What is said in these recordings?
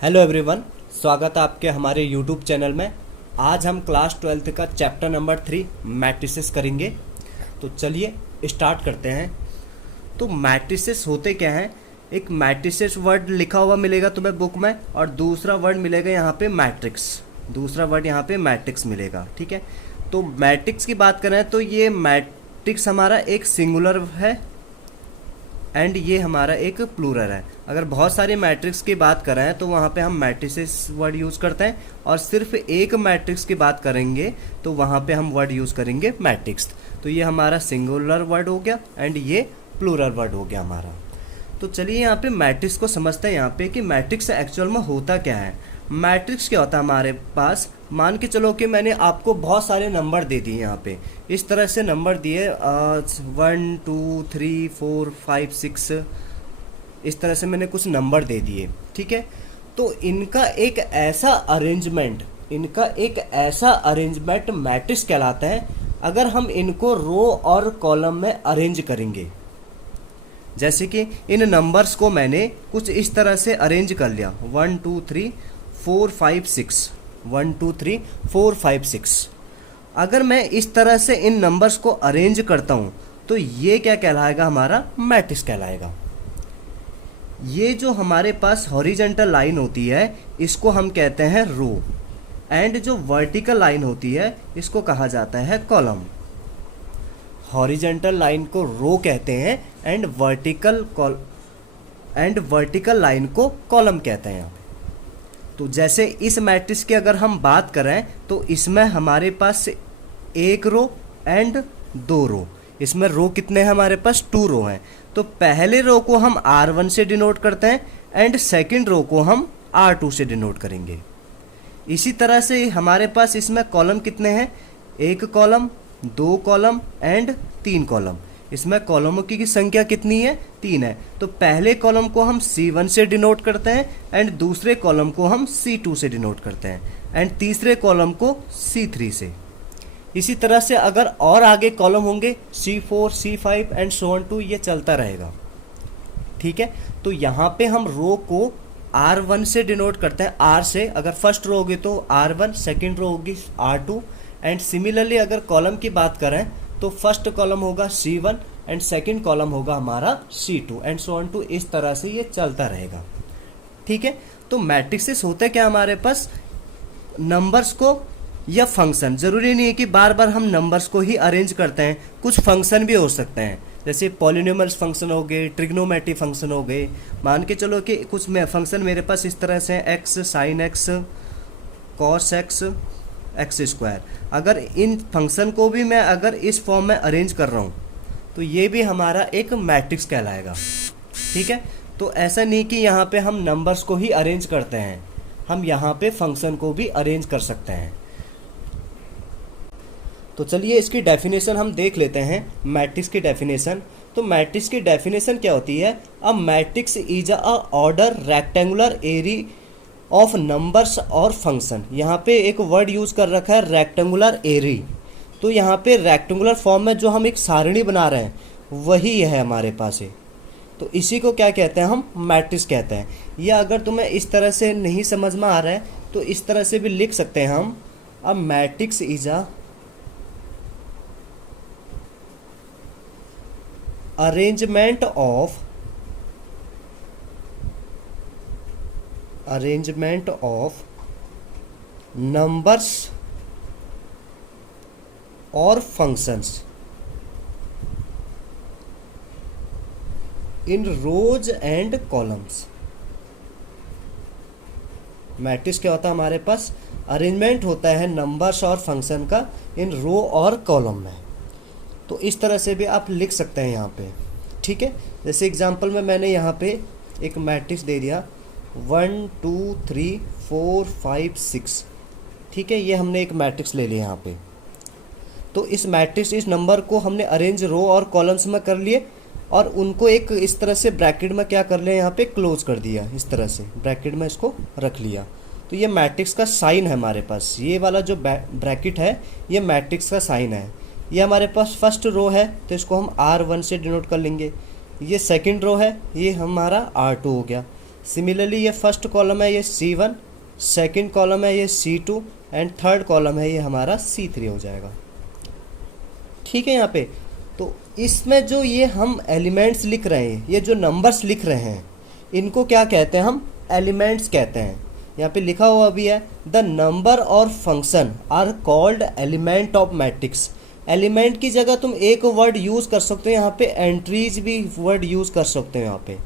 Hello everyone, स्वागत है आपके हमारे यूट्यूब चैनल में। आज हम क्लास 12th का चैप्टर नंबर 3 मैट्रिसेस करेंगे। तो चलिए स्टार्ट करते हैं। तो मैट्रिसेस होते क्या हैं? एक मैट्रिसेस वर्ड लिखा हुआ मिलेगा तुम्हें बुक में, और दूसरा वर्ड मिलेगा यहाँ पे मैट्रिक्स। दूसरा वर्ड यहाँ पे मैट्रिक्स मिलेगा, ठीक है। तो मैट्रिक्स की बात करें तो ये मैट्रिक्स हमारा एक सिंगुलर है एंड ये हमारा एक प्लूरल है। अगर बहुत सारे मैट्रिक्स की बात करें तो वहाँ पे हम मैट्रिसेस वर्ड यूज़ करते हैं, और सिर्फ एक मैट्रिक्स की बात करेंगे तो वहाँ पे हम वर्ड यूज़ करेंगे मैट्रिक्स। तो ये हमारा सिंगुलर वर्ड हो गया एंड ये प्लूरल वर्ड हो गया हमारा। तो चलिए यहाँ पे मैट्रिक्स को समझते हैं यहाँ पे कि मैट्रिक्स एक्चुअल में होता क्या है। मैट्रिक्स क्या होता है हमारे पास? मान के चलो कि मैंने आपको बहुत सारे नंबर दे दिए, यहाँ पे इस तरह से नंबर दिए 1 2 3 4 5 6, इस तरह से मैंने कुछ नंबर दे दिए, ठीक है। तो इनका एक ऐसा अरेंजमेंट मैट्रिक्स कहलाता है अगर हम इनको रो और कॉलम में अरेंज करेंगे। जैसे कि इन नंबर्स को मैंने कुछ इस तरह से अरेंज कर लिया 1 2 3 4 5 6, 1 2 3 4 5 6। अगर मैं इस तरह से इन नंबर्स को अरेंज करता हूं तो ये क्या कहलाएगा? हमारा मैट्रिक्स कहलाएगा। ये जो हमारे पास हॉरिजॉन्टल लाइन होती है इसको हम कहते हैं रो, एंड जो वर्टिकल लाइन होती है इसको कहा जाता है कॉलम। हॉरिजॉन्टल लाइन को रो कहते हैं एंड वर्टिकल लाइन को कॉलम कहते हैं यहाँ पे। तो जैसे इस मैट्रिक्स की अगर हम बात करें तो इसमें हमारे पास एक रो एंड दो रो। इसमें रो कितने हैं? हमारे पास 2 रो हैं। तो पहले रो को हम R1 से डिनोट करते हैं एंड सेकंड रो को हम R2 से डिनोट करेंगे। इसी तरह से हमारे पास इसमें कॉलम कितने हैं? एक कॉलम, 2 कॉलम एंड 3 कॉलम। इसमें कॉलमों की संख्या कितनी है? 3 है। तो पहले कॉलम को हम C1 से डिनोट करते हैं एंड दूसरे कॉलम को हम C2 से डिनोट करते हैं एंड तीसरे कॉलम को C3 से। इसी तरह से अगर और आगे कॉलम होंगे C4, C5 and so on to, ये चलता रहेगा, ठीक है। तो यहाँ पे हम रो को R1 से डिनोट करते हैं, R से। अगर फर्स्ट रो होगी तो R1, सेकेंड रो होगी R2 एंड सिमिलरली अगर कॉलम की बात करें तो फर्स्ट कॉलम होगा C1 एंड सेकंड कॉलम होगा हमारा C2 and so on to. इस तरह से ये चलता रहेगा, ठीक है। तो मैट्रिक्सेस होते क्या हमारे पास? नंबर्स को या फंक्शन, जरूरी नहीं है कि बार बार हम नंबर्स को ही अरेंज करते हैं, कुछ फंक्शन भी हो सकते हैं। जैसे पॉलिनोमियल्स फंक्शन हो गए, ट्रिग्नोमेट्री फंक्शन हो गए। मान के चलो कि कुछ फंक्शन मेरे पास इस तरह से x sin x cos x x square. अगर इन फंक्शन को भी मैं अगर इस फॉर्म में अरेंज कर रहा हूँ तो ये भी हमारा एक मैट्रिक्स कहलाएगा, ठीक है। तो ऐसा नहीं कि यहाँ पे हम नंबर्स को ही अरेंज करते हैं, हम यहाँ पे फंक्शन को भी अरेंज कर सकते हैं। तो चलिए इसकी डेफिनेशन हम देख लेते हैं, मैट्रिक्स की डेफिनेशन। तो मैट्रिक्स की डेफिनेशन क्या होती है? A matrix is a order rectangular array of numbers और फंक्शन। यहाँ पे एक वर्ड यूज़ कर रखा है रेक्टेंगुलर एरी। तो यहाँ पे रेक्टेंगुलर फॉर्म में जो हम एक सारणी बना रहे हैं वही है हमारे पास है। तो इसी को क्या कहते हैं? हम मैट्रिक्स कहते हैं। या अगर तुम्हें इस तरह से नहीं समझ में आ रहा है तो इस तरह से भी लिख सकते हैं हम, a matrix is a arrangement of numbers और functions in rows and columns. Matrix क्या होता है हमारे पास? अरेंजमेंट होता है नंबर्स और फंक्शन का इन रो और कॉलम में। तो इस तरह से भी आप लिख सकते हैं यहाँ पे, ठीक है। जैसे एग्जांपल में मैंने यहाँ पे एक मैट्रिक्स दे दिया 1 2 3 4 5 6, ठीक है। ये हमने एक मैट्रिक्स ले लिया यहाँ पे। तो इस मैट्रिक्स, इस नंबर को हमने अरेंज रो और कॉलम्स में कर लिए और उनको एक इस तरह से ब्रैकेट में क्या कर लिया, यहाँ पे क्लोज कर दिया, इस तरह से ब्रैकेट में इसको रख लिया। तो ये मैट्रिक्स का साइन है हमारे पास। ये वाला जो ब्रैकेट है ये मैट्रिक्स का साइन है। ये हमारे पास फर्स्ट रो है तो इसको हम R1 से डिनोट कर लेंगे। ये सेकंड रो है, ये हमारा R2 हो गया। सिमिलरली ये फर्स्ट कॉलम है ये C1, सेकंड कॉलम है ये C2 एंड थर्ड कॉलम है ये हमारा C3 हो जाएगा। ठीक है, यहाँ पे तो इसमें जो ये हम एलिमेंट्स लिख रहे हैं, ये जो नंबर्स लिख रहे हैं, इनको क्या कहते हैं, हम एलिमेंट्स कहते हैं। यहाँ पे लिखा हुआ भी है द नंबर और function are called element of matrix. Element की जगह तुम एक वर्ड यूज़ कर सकते हो, यहाँ पे एंट्रीज भी वर्ड यूज़ कर सकते हो। यहाँ पे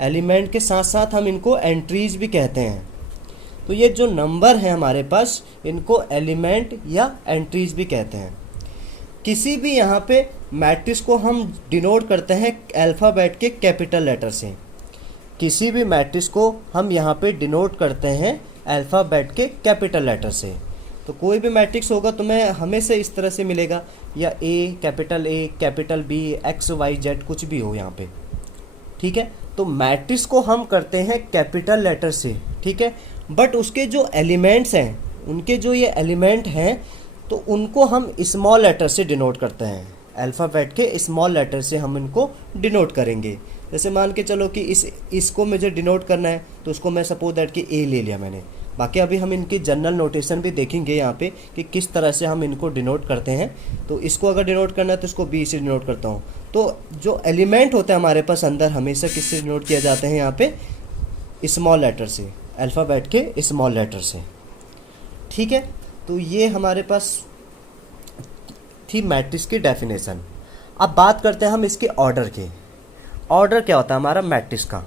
एलिमेंट के साथ साथ हम इनको एंट्रीज भी कहते हैं। तो ये जो नंबर है हमारे पास, इनको एलिमेंट या एंट्रीज भी कहते हैं। किसी भी यहाँ पे मैट्रिक्स को हम डिनोट करते हैं अल्फ़ाबेट के कैपिटल लेटर से। किसी भी मैट्रिक्स को हम यहाँ पे डिनोट करते हैं अल्फ़ाबेट के कैपिटल लेटर से। तो कोई भी मैट्रिक्स होगा तुम्हें हमेशा इस तरह से मिलेगा, या A capital B X Y Z कुछ भी हो यहाँ पे। ठीक है, तो मैट्रिक्स को हम करते हैं कैपिटल लेटर से। ठीक है, बट उसके जो एलिमेंट्स हैं, उनके जो ये एलिमेंट हैं, तो उनको हम स्मॉल लेटर से डिनोट करते हैं। अल्फ़ाबेट के स्मॉल लेटर से हम इनको डिनोट करेंगे। जैसे मान के चलो कि इसको मुझे डिनोट करना है, तो उसको मैं सपोज दैट कि ए ले लिया मैंने। बाकी अभी हम इनकी जनरल नोटेशन भी देखेंगे यहाँ पे कि किस तरह से हम इनको डिनोट करते हैं। तो इसको अगर डिनोट करना है तो इसको बी से डिनोट करता हूँ। तो जो एलिमेंट होता है हमारे पास अंदर, हमेशा किससे डिनोट किया जाते हैं, यहाँ पे स्मॉल लेटर से, अल्फ़ाबेट के स्मॉल लेटर से। ठीक है, तो ये हमारे पास थी मैट्रिक्स की डेफिनेशन। अब बात करते हैं हम इसके ऑर्डर के। ऑर्डर क्या होता है हमारा मैट्रिक्स का?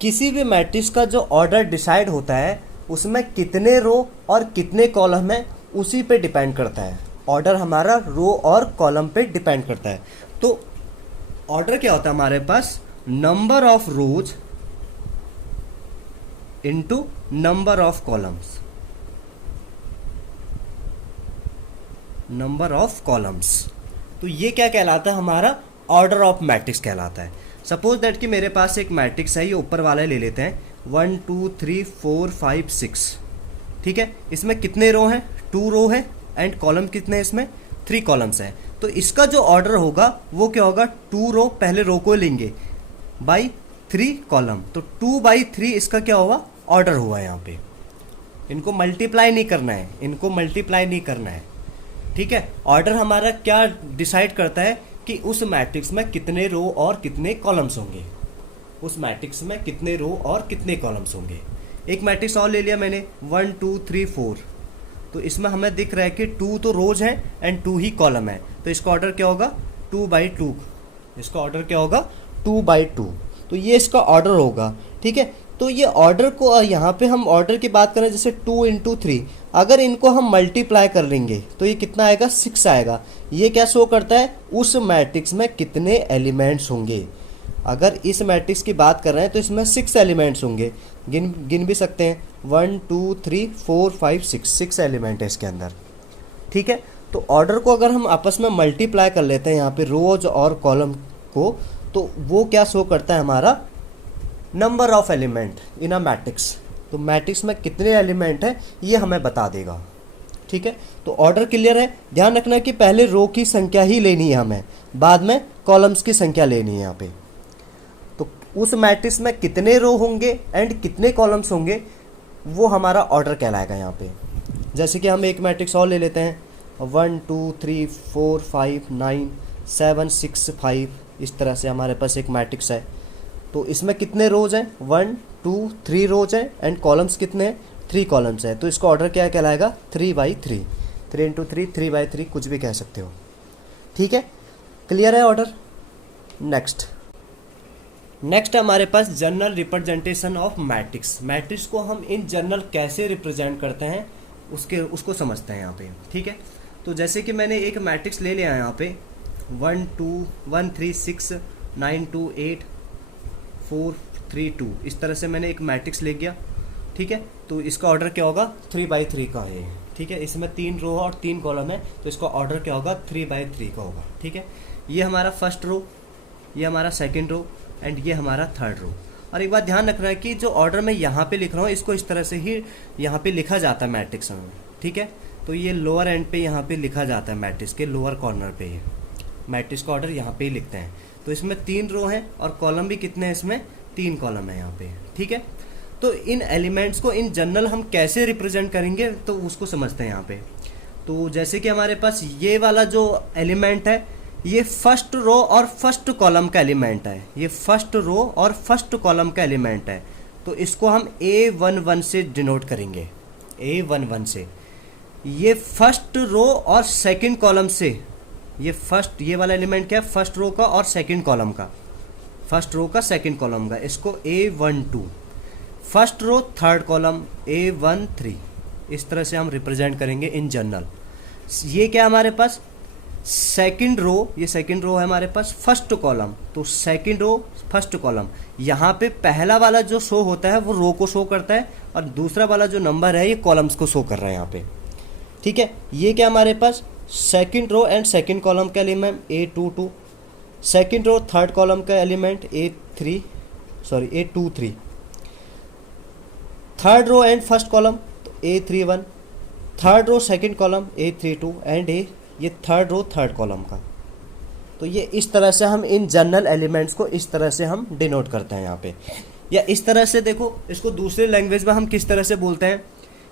किसी भी मैट्रिक्स का जो ऑर्डर डिसाइड होता है, उसमें कितने रो और कितने कॉलम है, उसी पे डिपेंड करता है। ऑर्डर हमारा रो और कॉलम पे डिपेंड करता है। तो ऑर्डर क्या होता है हमारे पास? Number of rows into number of columns, number of columns. तो ये क्या कहलाता है? हमारा ऑर्डर ऑफ मैट्रिक्स कहलाता है। सपोज दैट कि मेरे पास एक मैट्रिक्स है, ये ऊपर वाला ले लेते हैं, 1 2 3 4 5 6। ठीक है, इसमें कितने रो हैं? 2 रो है, एंड कॉलम कितने हैं? इसमें 3 कॉलम्स हैं। तो इसका जो ऑर्डर होगा वो क्या होगा? 2 रो, पहले रो को लेंगे, बाई 3 कॉलम। तो 2/3 इसका क्या हुआ? ऑर्डर हुआ है। यहाँ पे इनको मल्टीप्लाई नहीं करना है, इनको मल्टीप्लाई नहीं करना है। ठीक है, ऑर्डर हमारा क्या डिसाइड करता है कि उस मैट्रिक्स में कितने रो और कितने कॉलम्स होंगे, उस मैट्रिक्स में कितने रो और कितने कॉलम्स होंगे। एक मैट्रिक्स और ले लिया मैंने, 1 2 3 4। तो इसमें हमें दिख रहा है कि 2 तो रोज हैं एंड 2 ही कॉलम है। तो इसका ऑर्डर क्या होगा? 2/2। इसका ऑर्डर क्या होगा? 2/2। तो ये इसका ऑर्डर होगा। ठीक है, तो ये ऑर्डर को यहाँ पे हम ऑर्डर की बात करें, जैसे 2 × 3, अगर इनको हम मल्टीप्लाई कर लेंगे तो ये कितना आएगा? 6 आएगा। ये क्या शो करता है? उस मैट्रिक्स में कितने एलिमेंट्स होंगे। अगर इस मैट्रिक्स की बात कर रहे हैं तो इसमें 6 एलिमेंट्स होंगे। गिन भी सकते हैं, 1 2 3 4 5 6 एलिमेंट है इसके अंदर। ठीक है, तो ऑर्डर को अगर हम आपस में मल्टीप्लाई कर लेते हैं यहाँ पे रोज और कॉलम को, तो वो क्या शो करता है? हमारा number of element in a matrix. तो मैट्रिक्स में कितने एलिमेंट है ये हमें बता देगा। ठीक है, तो ऑर्डर क्लियर है। ध्यान रखना कि पहले रो की संख्या ही लेनी है हमें, बाद में कॉलम्स की संख्या लेनी है यहाँ पे। तो उस मैट्रिक्स में कितने रो होंगे एंड कितने कॉलम्स होंगे, वो हमारा ऑर्डर कहलाएगा यहाँ पे। जैसे कि हम एक मैट्रिक्स और ले लेते हैं, 1 2 3 4 5 9 7 6 5। इस तरह से हमारे पास एक मैट्रिक्स है। तो इसमें कितने रोज हैं? 1 2 3 रोज हैं एंड कॉलम्स कितने हैं? 3 कॉलम्स हैं। तो इसका ऑर्डर क्या कहलाएगा? 3/3। 3 × 3 3/3 कुछ भी कह सकते हो। ठीक है, क्लियर है ऑर्डर? नेक्स्ट हमारे पास general representation of matrix. Matrix को हम इन जनरल कैसे रिप्रेजेंट करते हैं उसको समझते हैं यहाँ पे। ठीक है, तो जैसे कि मैंने एक मैट्रिक्स ले लिया है यहाँ पे, 1 2 1 3 6 9 2 8 4 3 2। इस तरह से मैंने एक मैट्रिक्स ले गया। ठीक है, तो इसका ऑर्डर क्या होगा? 3/3 का है। ठीक है, इसमें 3 रो और 3 कॉलम है, तो इसका ऑर्डर क्या होगा? 3/3 का होगा। ठीक है, ये हमारा फर्स्ट रो, ये हमारा सेकंड रो एंड ये हमारा थर्ड रो। और एक बात ध्यान रखना है कि जो ऑर्डर मैं यहाँ पे लिख रहा हूँ, इसको इस तरह से ही यहाँ पे लिखा जाता है मैट्रिक्स में। ठीक है, तो ये लोअर एंड पे यहाँ पे लिखा जाता है, मैट्रिक्स के लोअर कॉर्नर पे ये मैट्रिक्स का ऑर्डर यहाँ पे ही लिखते हैं। तो इसमें 3 रो हैं और कॉलम भी कितने हैं, इसमें 3 कॉलम है यहाँ पे, ठीक है। तो इन एलिमेंट्स को इन जनरल हम कैसे रिप्रेजेंट करेंगे तो उसको समझते हैं यहाँ पे। तो जैसे कि हमारे पास ये वाला जो एलिमेंट है ये फर्स्ट रो और फर्स्ट कॉलम का एलिमेंट है, ये फर्स्ट रो और फर्स्ट कॉलम का एलिमेंट है, तो इसको हम A11 से डिनोट करेंगे, A11 से। ये फर्स्ट रो और सेकंड कॉलम से, ये वाला एलिमेंट क्या है, फर्स्ट रो का और सेकंड कॉलम का, फर्स्ट रो का सेकंड कॉलम का, इसको A12। First row third column A13, इस तरह से हम रिप्रेजेंट करेंगे इन जनरल। ये क्या हमारे पास सेकंड रो, ये सेकंड रो है हमारे पास, फर्स्ट कॉलम, तो सेकंड रो फर्स्ट कॉलम। यहाँ पे पहला वाला जो शो होता है वो रो को शो करता है और दूसरा वाला जो नंबर है ये कॉलम्स को शो कर रहा है यहाँ पे, ठीक है। ये क्या हमारे पास second row and second column का element A22, second row third column का element A23, third row and first column तो A31, third row second column A32 and ये थर्ड रो थर्ड कॉलम का। तो ये इस तरह से हम इन जनरल एलिमेंट्स को इस तरह से हम डिनोट करते हैं यहाँ पे। या इस तरह से देखो, इसको दूसरे लैंग्वेज में हम किस तरह से बोलते हैं,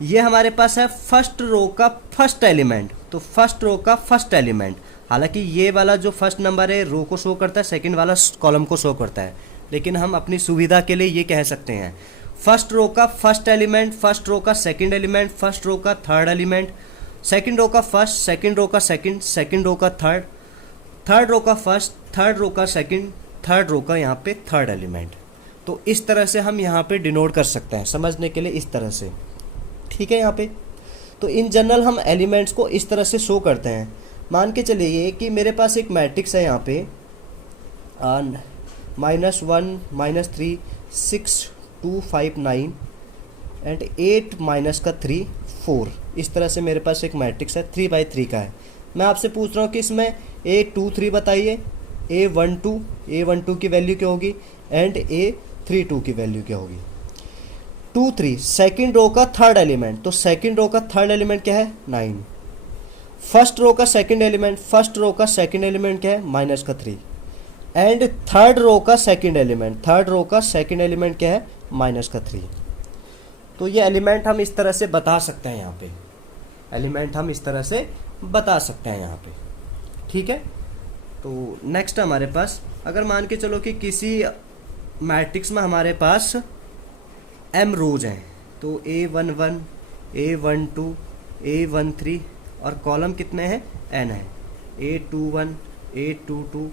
ये हमारे पास है फर्स्ट रो का फर्स्ट एलिमेंट, तो फर्स्ट रो का फर्स्ट एलिमेंट। हालांकि ये वाला जो फर्स्ट नंबर है रो को शो करता है, सेकंड वाला कॉलम को शो करता है, लेकिन हम अपनी सुविधा के लिए ये कह सकते हैं फर्स्ट रो का फर्स्ट एलिमेंट, फर्स्ट रो का सेकंड एलिमेंट, फर्स्ट रो का थर्ड एलिमेंट, सेकंड रो का फर्स्ट, सेकंड रो का सेकंड, सेकंड रो का थर्ड, थर्ड रो का फर्स्ट, थर्ड रो का सेकंड, थर्ड रो का यहाँ पे थर्ड एलिमेंट। तो इस तरह से हम यहाँ पे डिनोट कर सकते हैं, समझने के लिए इस तरह से, ठीक है। यहाँ पे तो इन जनरल हम एलिमेंट्स को इस तरह से शो करते हैं। मान के चलिए कि मेरे पास एक मैट्रिक्स है यहाँ पे -1 -3 6 2 5 9 एंड 8 -3 4, इस तरह से मेरे पास एक मैट्रिक्स है, 3×3 का है। मैं आपसे पूछ रहा हूँ कि इसमें A23 बताइए, A12 की वैल्यू क्या होगी एंड A32 की वैल्यू क्या होगी। 2 3 सेकेंड रो का थर्ड एलिमेंट, तो सेकेंड रो का थर्ड एलिमेंट क्या है 9। फर्स्ट रो का सेकेंड एलिमेंट, फर्स्ट रो का सेकेंड एलिमेंट क्या है -3 एंड थर्ड रो का सेकेंड एलिमेंट, थर्ड रो का सेकेंड एलिमेंट क्या है -3। तो ये एलिमेंट हम इस तरह से बता सकते हैं यहाँ पे, एलिमेंट हम इस तरह से बता सकते हैं यहाँ पे, ठीक है। तो नेक्स्ट हमारे पास, अगर मान के चलो कि किसी मैट्रिक्स में हमारे पास m रोज हैं, तो A11 A12 A13 और कॉलम कितने हैं n है, A21 A22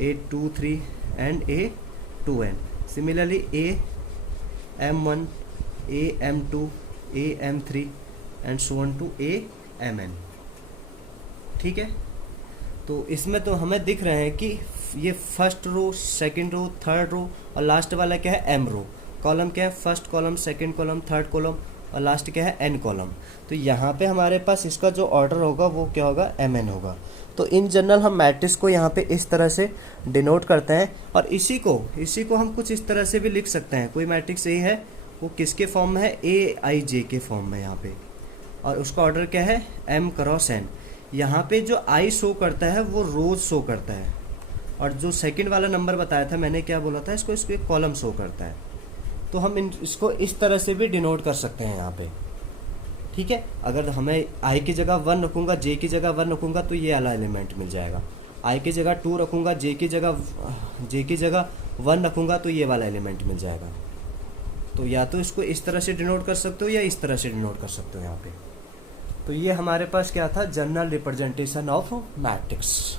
A23 and A2n। Similarly AM1 AM2 AM3 and so on to AMN, ठीक है। तो इसमें तो हमें दिख रहे हैं कि ये first row, second row, third row और लास्ट वाला क्या है m रो। कॉलम क्या है, first column, second column, third column और लास्ट क्या है n कॉलम। तो यहाँ पे हमारे पास इसका जो ऑर्डर होगा वो क्या होगा, mn होगा। तो इन जनरल हम मैट्रिक्स को यहाँ पे इस तरह से डिनोट करते हैं और इसी को हम कुछ इस तरह से भी लिख सकते हैं। कोई मैट्रिक्स A है वो किसके फॉर्म में है, AIJ के फॉर्म में यहाँ पे, और उसका ऑर्डर क्या है m×n। यहाँ पे जो I शो करता है वो रोज शो करता है, और जो सेकंड वाला नंबर बताया था मैंने, क्या बोला था, इसको एक कॉलम शो करता है। तो हम इसको इस तरह से भी डिनोट कर सकते हैं यहाँ पे, ठीक है। अगर हमें I की जगह 1 रखूँगा, J की जगह 1 रखूँगा तो ये वाला एलिमेंट मिल जाएगा। I की जगह 2 रखूँगा, J की जगह 1 रखूँगा तो ये वाला एलिमेंट मिल जाएगा। तो या तो इसको इस तरह से डिनोट कर सकते हो या इस तरह से डिनोट कर सकते हो यहाँ पे। तो ये हमारे पास क्या था, जनरल रिप्रेजेंटेशन ऑफ मैट्रिक्स।